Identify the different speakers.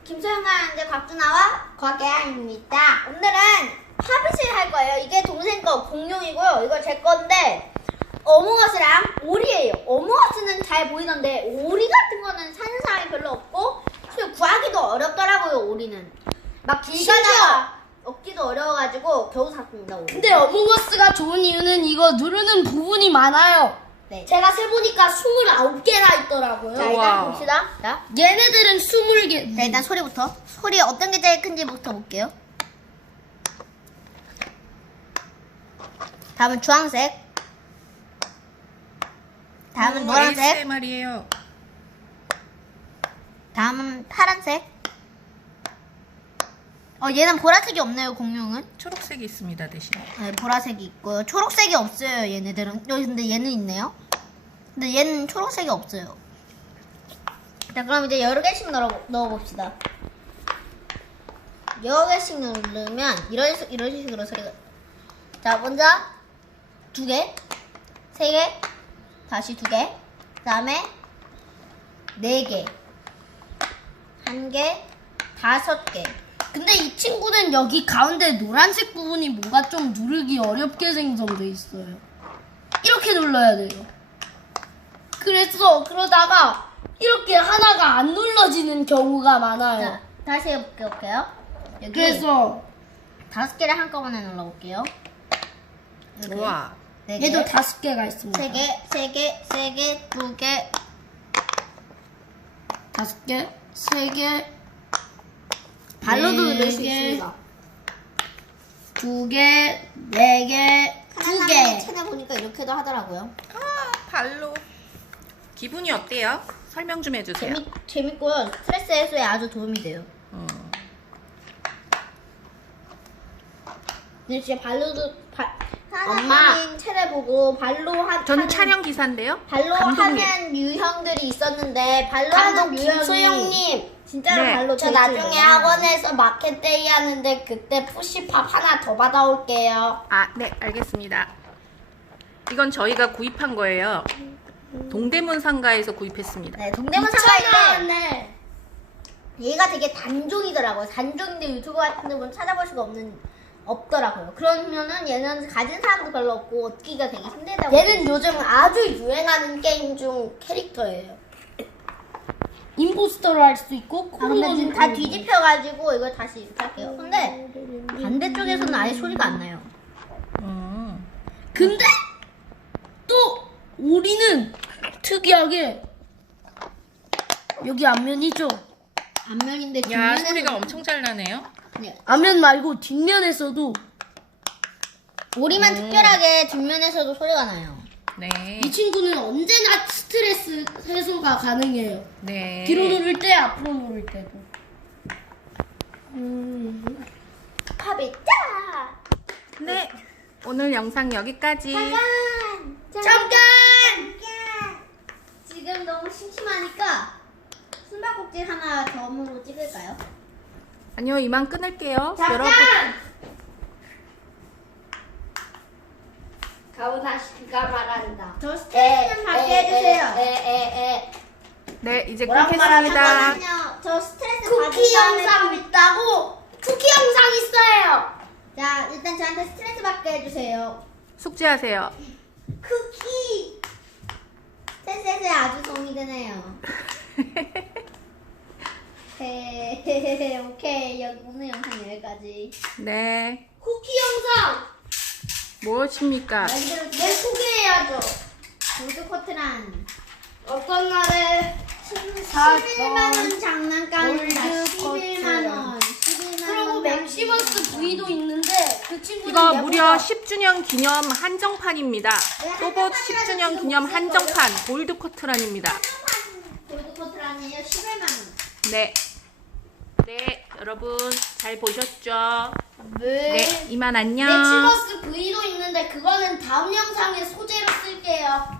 Speaker 1: 김소영과 이제 곽준아와 곽예아입니다. 오늘은 합의실 할 거예요. 이게 동생 거 공룡이고요. 이거 제 건데 어몽어스랑 오리예요. 어몽어스는 잘 보이던데 오리 같은 거는 사는 사람이 별로 없고 그리고 구하기도 어렵더라고요. 오리는 막 길 가다가 얻기도 어려워가지고 겨우 샀습니다. 오리.
Speaker 2: 근데 어몽어스가 좋은 이유는 이거 누르는 부분이 많아요.
Speaker 1: 네.
Speaker 2: 제가 세보니까 29개나 있더라고요.
Speaker 1: 자 일단
Speaker 3: 우와.
Speaker 1: 봅시다. 자,
Speaker 2: 얘네들은 20개.
Speaker 1: 자 일단 소리부터. 소리 어떤 게 제일 큰지부터 볼게요. 다음은 주황색. 다음은 노란색.
Speaker 3: ASMR이에요.
Speaker 1: 다음은 파란색. 얘는 보라색이 없네요. 공룡은.
Speaker 3: 초록색이 있습니다 대신.
Speaker 1: 네, 보라색이 있고요. 초록색이 없어요. 얘네들은. 여기 근데 얘는 있네요. 근데 얘는 초록색이 없어요. 자, 그럼 이제 여러 개씩 넣어봅시다. 여러 개씩 누르면 이런 식으로 소리가. 자, 먼저 2개, 3개, 다시 2개, 그 다음에 4개, 1개, 5개.
Speaker 2: 근데 이 친구는 여기 가운데 노란색 부분이 뭔가 좀 누르기 어렵게 생성돼 있어요. 이렇게 눌러야 돼요. 그래서 그러다가 이렇게 하나가 안 눌러지는 경우가 많아요.
Speaker 1: 자, 다시 해볼게요. 여기
Speaker 2: 그래서
Speaker 1: 5개를 한꺼번에 눌러볼게요. 여기
Speaker 3: 우와.
Speaker 1: 4개,
Speaker 2: 얘도 5개가 있습니다.
Speaker 1: 3개, 3개, 3개, 2개.
Speaker 2: 5개, 3개,
Speaker 1: 발로도
Speaker 2: 네
Speaker 1: 누를 수
Speaker 2: 개.
Speaker 1: 있습니다.
Speaker 2: 2개, 4개, 2개.
Speaker 1: 찾아보니까 이렇게도 하더라고요.
Speaker 3: 아 발로. 기분이 어때요? 설명 좀 해주세요.
Speaker 1: 재밌고요. 스트레스 해소에 아주 도움이 돼요. 근데 진짜 엄마 찾아보고
Speaker 3: 저는 촬영 기사인데요.
Speaker 1: 발로
Speaker 3: 감독님.
Speaker 1: 하는 유형들이 있었는데 발로
Speaker 2: 감독
Speaker 1: 하는 유형이
Speaker 2: 김소영님,
Speaker 1: 진짜로
Speaker 3: 네.
Speaker 1: 발로
Speaker 2: 저
Speaker 1: 될
Speaker 2: 나중에
Speaker 1: 줄 몰라요.
Speaker 2: 학원에서 마켓데이 하는데 그때 푸시팝 하나 더 받아올게요.
Speaker 3: 아, 네, 알겠습니다. 이건 저희가 구입한 거예요. 동대문 상가에서 구입했습니다.
Speaker 1: 네, 동대문 상가인데
Speaker 2: 네.
Speaker 1: 얘가 되게 단종이더라고요. 단종인데 유튜브 같은 데 보면 찾아볼 수가 없더라고요. 그러면은 얘는 가진 사람도 별로 없고 얻기가 되게 힘들다고.
Speaker 2: 얘는 요즘 아주 유행하는 게임 중 캐릭터예요. 임포스터로 할 수 있고
Speaker 1: 그러면 다 뒤집혀가지고 이걸 다시 이렇게 할게요. 근데 반대쪽에서는 아예 소리가 안 나요.
Speaker 2: 근데 또 우리는 특이하게 여기 앞면이죠.
Speaker 1: 앞면인데
Speaker 3: 야,
Speaker 1: 뒷면에는
Speaker 3: 소리가 엄청 잘 나네요.
Speaker 1: 네.
Speaker 2: 앞면 말고 뒷면에서도
Speaker 1: 오리만 특별하게 뒷면에서도 소리가 나요.
Speaker 3: 네.
Speaker 2: 이 친구는 언제나 스트레스 해소가 가능해요.
Speaker 3: 네.
Speaker 2: 뒤로 누를 때, 앞으로 누를 때도.
Speaker 1: 팝이 짜!
Speaker 3: 네. 오늘 영상 여기까지.
Speaker 2: 잠깐!
Speaker 1: 지금 너무 심심하니까 숨바꼭질 하나 덤으로 찍을까요?
Speaker 3: 아니요, 이만 끊을게요.
Speaker 2: 잠깐!
Speaker 3: 여러분.
Speaker 2: 가오나 씨가 말한다.
Speaker 1: 저 스트레스 좀 받게 해주세요.
Speaker 3: 네, 이제
Speaker 2: 뭐라고
Speaker 3: 끊겠습니다.
Speaker 1: 잠깐만요. 저 스트레스
Speaker 2: 쿠키
Speaker 1: 받은
Speaker 2: 영상
Speaker 1: 다음에
Speaker 2: 있다고? 쿠키 영상 있어요!
Speaker 1: 자, 일단 저한테 스트레스 받게 해주세요.
Speaker 3: 숙제하세요.
Speaker 1: 쿠키! 스트레스에 아주 도움이 되네요. 오케이. 오늘 영상 여기까지.
Speaker 3: 네.
Speaker 2: 쿠키 영상!
Speaker 3: 무엇입니까?
Speaker 2: 내 소개해야죠.
Speaker 1: 골드코트란
Speaker 2: 어떤 날에
Speaker 1: 11만원 장난감입니다.
Speaker 2: 골드코트.
Speaker 1: 11만원.
Speaker 2: 그리고 맥시머스 V도 있는데 그 친구는
Speaker 3: 이거
Speaker 2: 얘보다
Speaker 3: 무려 10주년 기념 한정판입니다. 소봇 10주년 기념 한정판 골드 커트란입니다.
Speaker 1: 골드코트란이에요. 11만원.
Speaker 3: 네. 네, 여러분 잘 보셨죠?
Speaker 2: 네.
Speaker 3: 네, 이만 안녕.
Speaker 2: 맥시머스 V도 있는데 그거는 다음 영상에 소재로 쓸게요.